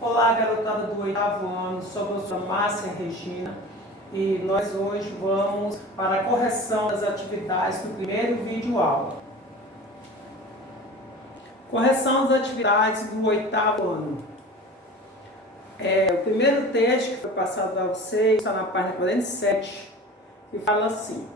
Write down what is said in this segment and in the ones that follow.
Olá, garotada do 8º ano, sou a professora Márcia Regina e nós hoje vamos para a correção das atividades do primeiro vídeo aula. Correção das atividades do 8º ano. O primeiro texto que foi passado a vocês está na página 47, que fala assim: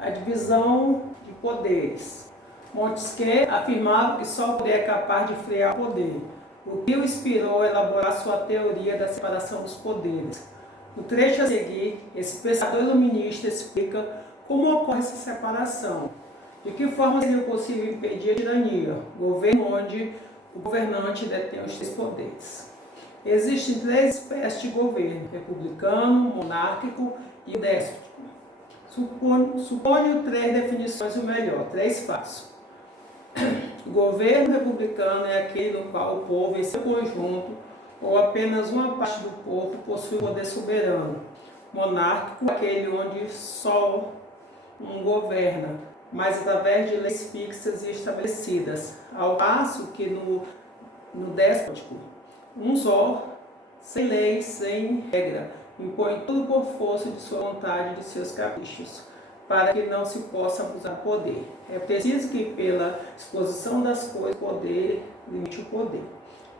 a divisão de poderes. Montesquieu afirmava que só o poder é capaz de frear o poder, o que o inspirou a elaborar sua teoria da separação dos poderes. No trecho a seguir, esse pensador iluminista explica como ocorre essa separação, de que forma seria possível impedir a tirania, governo onde o governante detém os 3 poderes. Existem 3 espécies de governo: republicano, monárquico e déspota. Suponho 3 definições o melhor, 3 passos. O governo republicano é aquele no qual o povo, em seu conjunto, ou apenas uma parte do povo, possui poder soberano. Monárquico é aquele onde só um governa, mas através de leis fixas e estabelecidas, ao passo que no déspótico, um só, sem lei, sem regra, impõe tudo por força de sua vontade e de seus caprichos, para que não se possa abusar do poder. É preciso que, pela exposição das coisas, o poder limite o poder.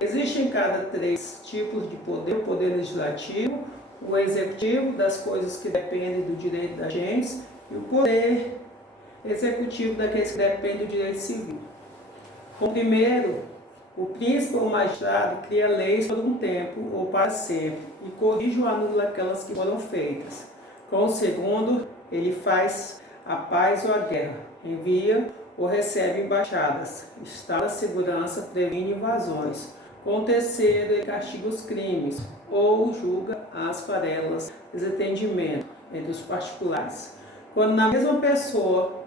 Existem cada 3 tipos de poder: o poder legislativo, o executivo, das coisas que dependem do direito da gente, e o poder executivo, daqueles que dependem do direito civil. Com o primeiro, o príncipe ou magistrado cria leis por um tempo ou para sempre e corrige ou anula aquelas que foram feitas. Com o segundo, ele faz a paz ou a guerra, envia ou recebe embaixadas, instala segurança, previne invasões. Com o terceiro, ele castiga os crimes ou julga as farelas, desentendimento entre os particulares. Quando na mesma pessoa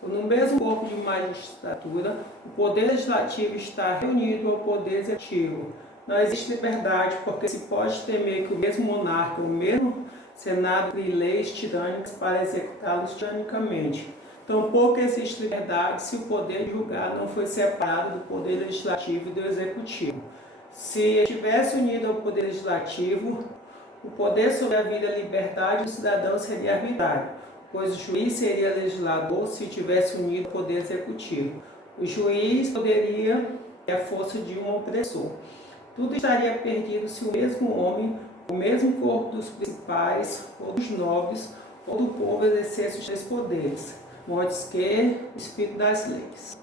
ou no mesmo corpo de magistratura, o poder legislativo está reunido ao poder executivo. Não existe liberdade, porque se pode temer que o mesmo monarca, o mesmo Senado crie leis tirânicas para executá-los tiranicamente. Tampouco existe liberdade se o poder de julgar não foi separado do poder legislativo e do executivo. Se estivesse unido ao poder legislativo, o poder sobre a vida e a liberdade do cidadão seria arbitrário, pois o juiz seria legislador se estivesse unido ao poder executivo. O juiz poderia ter a força de um opressor. Tudo estaria perdido se o mesmo homem, o mesmo corpo dos principais, ou dos nobres, ou do povo exercesse os 3 poderes. Montesquieu, o Espírito das Leis.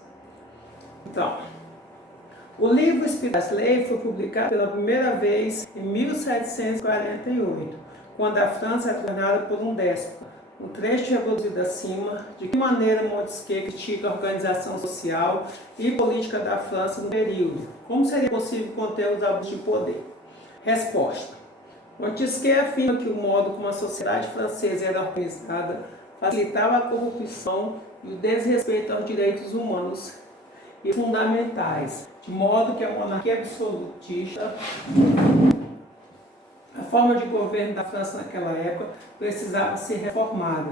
Então, o livro Espírito das Leis foi publicado pela primeira vez em 1748, quando a França era governada por um déspota. O trecho reproduzido acima, de que maneira Montesquieu critica a organização social e política da França no período. Como seria possível conter os abusos de poder? Resposta. Montesquieu afirma que o modo como a sociedade francesa era organizada facilitava a corrupção e o desrespeito aos direitos humanos e fundamentais, de modo que a monarquia absolutista, a forma de governo da França naquela época, precisava ser reformada.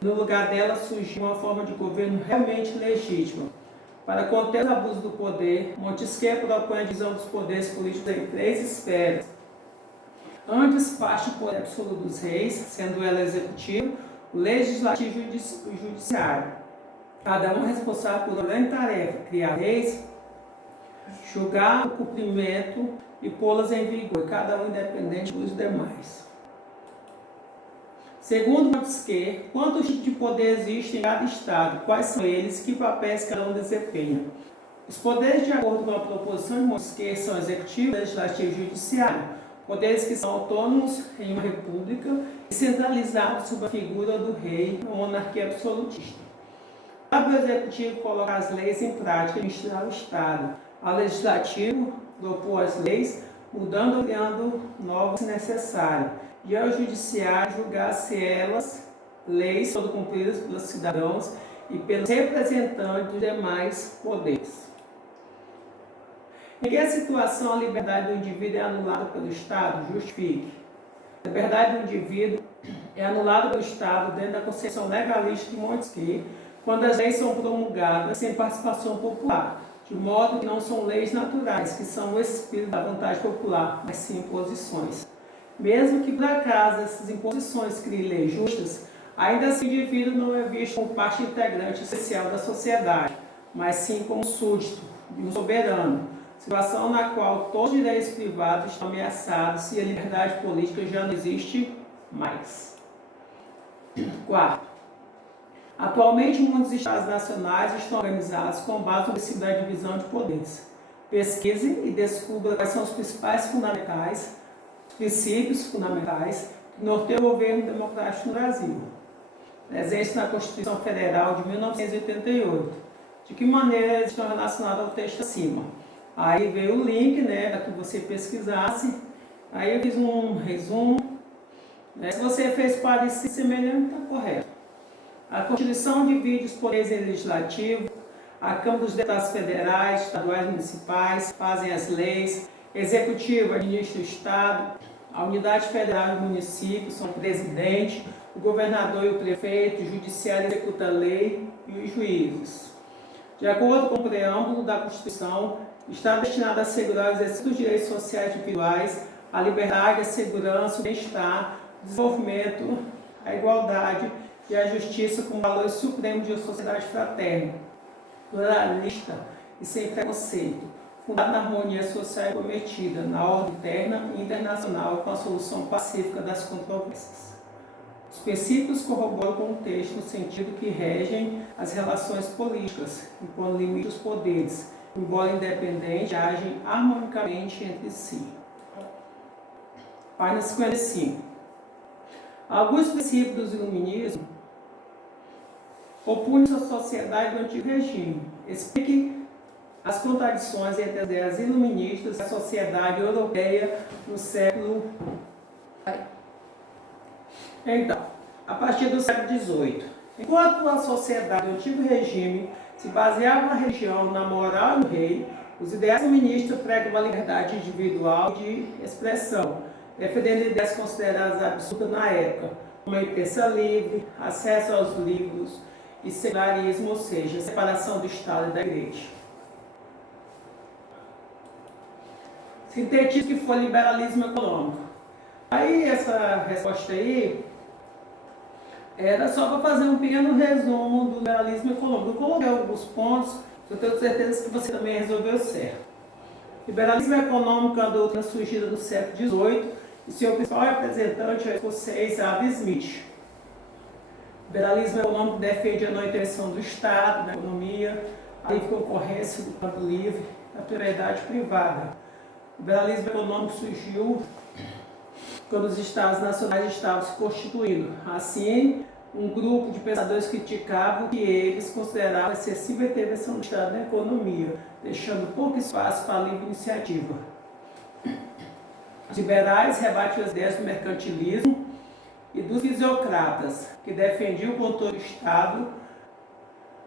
No lugar dela surgiu uma forma de governo realmente legítima. Para conter os abusos do poder, Montesquieu propõe a divisão dos poderes políticos em 3 esferas. Antes parte o poder absoluto dos reis, sendo ela executivo, o legislativo e o judiciário. Cada um responsável por uma grande tarefa: criar leis, julgar o cumprimento e pô-las em vigor, cada um independente dos demais. Segundo Montesquieu, quantos tipos de poder existem em cada estado? Quais são eles? Que papéis cada um desempenha? Os poderes, de acordo com a proposição de Montesquieu, são executivo, legislativo e judiciário. Poderes que são autônomos em uma república e centralizados sob a figura do rei, uma monarquia absolutista. Cabe ao executivo colocar as leis em prática e administrar o Estado. Ao legislativo propor as leis, mudando ou criando novas se necessário. E ao judiciário julgar se elas, leis, foram cumpridas pelos cidadãos e pelos representantes dos demais poderes. Em que situação a liberdade do indivíduo é anulada pelo Estado? Justifique. A liberdade do indivíduo é anulada pelo Estado dentro da concepção legalista de Montesquieu, quando as leis são promulgadas sem participação popular, de modo que não são leis naturais, que são o espírito da vontade popular, mas sim imposições. Mesmo que por acaso essas imposições criem leis justas, ainda assim o indivíduo não é visto como parte integrante essencial da sociedade, mas sim como súdito de um soberano, situação na qual todos os direitos privados estão ameaçados e a liberdade política já não existe mais. Quarto, atualmente muitos estados nacionais estão organizados com base no princípio da divisão de poderes. Pesquise e descubra quais são os princípios fundamentais que norteiam o governo democrático no Brasil, presentes na Constituição Federal de 1988. De que maneira eles estão relacionados ao texto acima? Aí veio o link, para que você pesquisasse. Aí eu fiz um resumo. Se você fez parecido semelhante, está correto. A Constituição divide os poderes em legislativo, a Câmara dos Deputados Federais, estaduais e municipais fazem as leis, Executivo administra o Estado, a Unidade Federal e o município são o presidente, o governador e o prefeito, o Judiciário executa a lei e os juízes. De acordo com o preâmbulo da Constituição, está destinado a assegurar o exercício dos direitos sociais individuais, a liberdade, a segurança, o bem-estar, o desenvolvimento, a igualdade e a justiça como valores supremos de uma sociedade fraterna, pluralista e sem preconceito, fundada na harmonia social e prometida, na ordem interna e internacional com a solução pacífica das controvérsias. Os princípios corroboram com o texto no sentido que regem as relações políticas, impondo limite aos poderes, embora independentes, agem harmonicamente entre si. Página 55. Alguns princípios do iluminismo opõem-se à sociedade do antigo regime. Explique as contradições entre as ideias iluministas e a sociedade europeia no século. Então, a partir do século XVIII, enquanto a sociedade do antigo regime se baseava na religião, na moral e no rei, os ideais iluministas pregam a liberdade individual de expressão, defendendo ideias consideradas absurdas na época, como a imprensa livre, acesso aos livros e secularismo, ou seja, a separação do Estado e da Igreja. Sintetizo que foi liberalismo econômico. Aí, essa resposta aí era só para fazer um pequeno resumo do liberalismo econômico. Eu coloquei alguns pontos, eu tenho certeza que você também resolveu certo. Liberalismo econômico é uma doutrina surgida no século XVIII e seu principal representante é o escocês Adam Smith. O liberalismo econômico defende a não intervenção do Estado na economia, a livre concorrência do campo livre, a propriedade privada. O liberalismo econômico surgiu quando os Estados nacionais estavam se constituindo. Assim, um grupo de pensadores criticavam que eles consideravam excessiva intervenção do Estado na economia, deixando pouco espaço para a livre iniciativa. Os liberais rebatiam as ideias do mercantilismo e dos fisiocratas, que defendiam o controle do Estado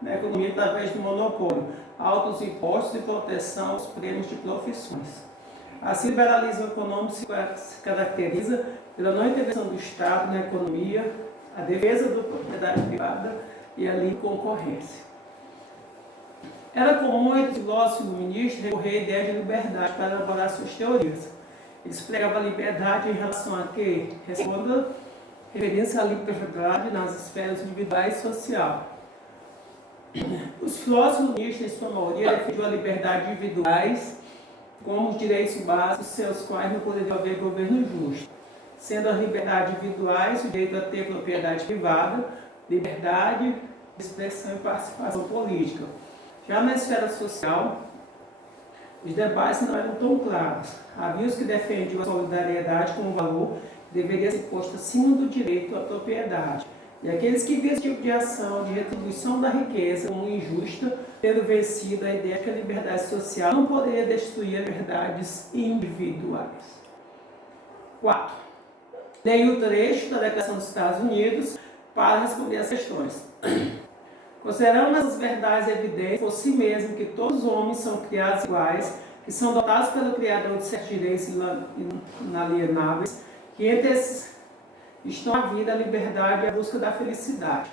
na economia através do monopólio, altos impostos e proteção aos prêmios de profissões. Assim, o liberalismo econômico se caracteriza pela não intervenção do Estado na economia, a defesa da propriedade privada e a livre concorrência. Era comum entre os filósofos iluministas recorrer à ideia de liberdade para elaborar suas teorias. Eles pregavam a liberdade em relação a quê? Responda referência à liberdade nas esferas individuais e social. Os filósofos iluministas, em sua maioria, defendiam a liberdade individuais como os direitos básicos, seus quais não poderia haver governo justo, sendo as liberdades individuais o direito a ter propriedade privada, liberdade de expressão e participação política. Já na esfera social, os debates não eram tão claros. Havia os que defendiam a solidariedade como valor que deveria ser posto acima do direito à propriedade, e aqueles que viam esse tipo de ação de retribuição da riqueza como injusta, tendo vencido a ideia que a liberdade social não poderia destruir liberdades individuais. 4. Leia o trecho da Declaração dos Estados Unidos para responder as questões. Considerando essas verdades evidentes por si mesmo que todos os homens são criados iguais, que são dotados pelo Criador de certos direitos inalienáveis, que entre esses estão a vida, a liberdade e a busca da felicidade.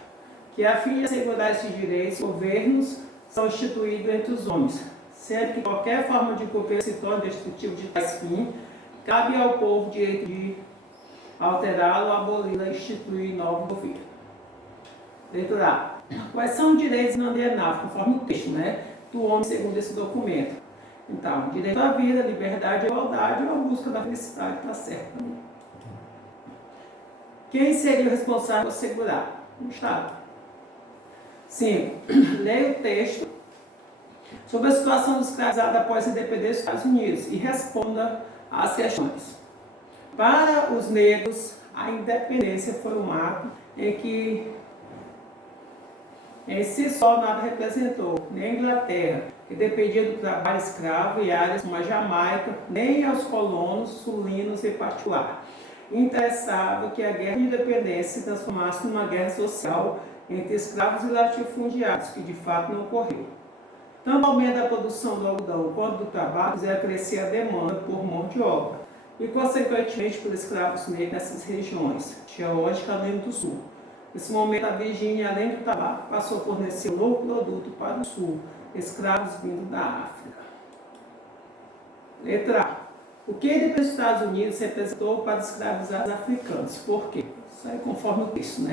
que a fim de assegurar esses direitos, governos são instituídos entre os homens, sempre que qualquer forma de governo se torne destrutivo de tais fins, cabe ao povo o direito de alterá-lo, aboli-lo e instituir novo governo. Letra A. Quais são os direitos inalienáveis, conforme o texto, do homem segundo esse documento? Então, direito à vida, liberdade, igualdade ou a busca da felicidade, está certo. Quem seria o responsável por assegurar? O Estado. 5. Leia o texto sobre a situação dos escravizados após a independência dos Estados Unidos e responda às questões. Para os negros, a independência foi um ato em que em si só nada representou, nem a Inglaterra, que dependia do trabalho escravo e áreas como a Jamaica, nem aos colonos, sulinos em particular. Interessava que a guerra de independência se transformasse numa guerra social entre escravos e latifundiários, que de fato não ocorreu. Tanto o aumento da produção do algodão quanto do tabaco fizeram crescer a demanda por mão de obra e, consequentemente, por escravos negros nessas regiões, Geórgia e Carolina do Sul. Nesse momento, a Virgínia, além do tabaco, passou a fornecer um novo produto para o Sul, escravos vindos da África. Letra A. O que ele dos Estados Unidos representou para os escravizados africanos? Por quê? Isso aí conforme o texto,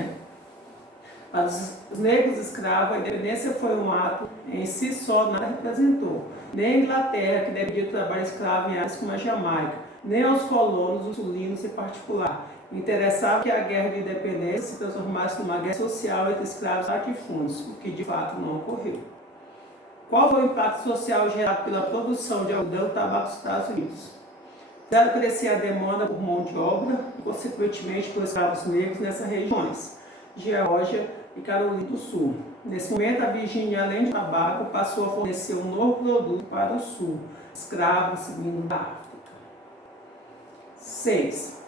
Para os negros escravos, a independência foi um ato em si só, nada representou. Nem a Inglaterra, que dependia do trabalho escravo em áreas como a Jamaica, nem aos colonos, os sulinos em particular. Interessava que a guerra de independência se transformasse numa guerra social entre escravos e latifúndios, o que de fato não ocorreu. Qual foi o impacto social gerado pela produção de algodão e tabaco nos Estados Unidos? Fizeram crescer a demanda por mão de obra e, consequentemente, por escravos negros nessas regiões, Geórgia e Carolina do Sul. Nesse momento, a Virgínia, além de tabaco, passou a fornecer um novo produto para o Sul, escravos vindo da África. 6.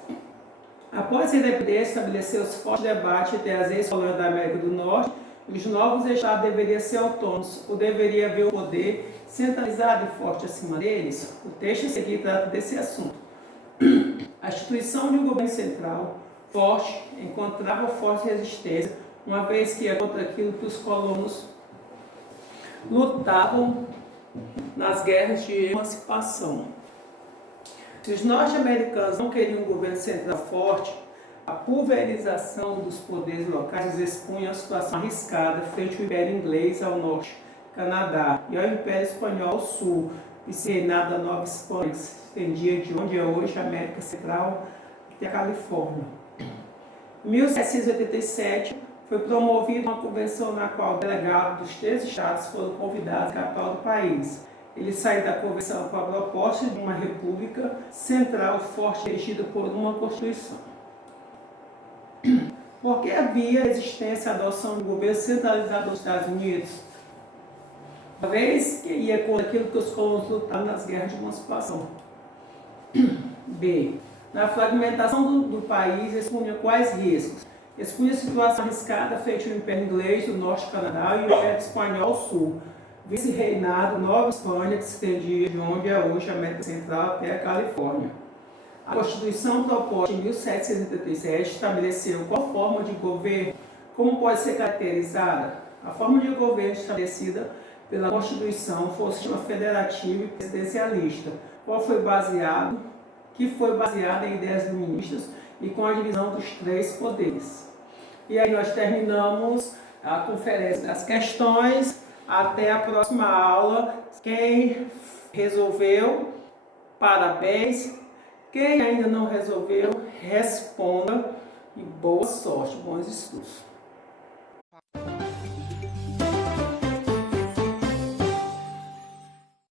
Após a independência, estabeleceu-se forte debate entre as ex-colônias da América do Norte e os novos estados deveriam ser autônomos ou deveria haver o poder centralizado e forte acima deles. O texto a seguir trata desse assunto. A instituição de um governo central forte encontrava forte resistência, uma vez que é contra aquilo que os colonos lutavam nas guerras de emancipação. Se os norte-americanos não queriam um governo central forte, a pulverização dos poderes locais os expunha a uma situação arriscada frente ao Império Inglês ao norte, Canadá, e ao Império Espanhol ao sul, vice-reinado da Nova Espanha, que se estendia de onde é hoje a América Central até a Califórnia. Em 1787, foi promovida uma convenção na qual delegados dos 3 estados foram convidados à capital do país. Eles saíram da convenção com a proposta de uma república central forte regida por uma Constituição. Por que havia resistência à adoção do governo centralizado dos Estados Unidos? Uma vez que ia contra aquilo que os colonos lutaram nas guerras de emancipação. B. Na fragmentação do país, expunha quais riscos? Expunha a situação arriscada frente ao Império Inglês do Norte do Canadá e o Império Espanhol ao Sul. Vice-reinado Nova Espanha, que se estendia de onde é hoje a América Central até a Califórnia. A Constituição proposta em 1787 estabeleceu qual forma de governo, como pode ser caracterizada. A forma de governo estabelecida pela Constituição foi o sistema federativo e presidencialista, que foi baseado em ideias iluministas e com a divisão dos 3 poderes. E aí nós terminamos a conferência das questões. Até a próxima aula. Quem resolveu, parabéns. Quem ainda não resolveu, responda. E boa sorte, bons estudos.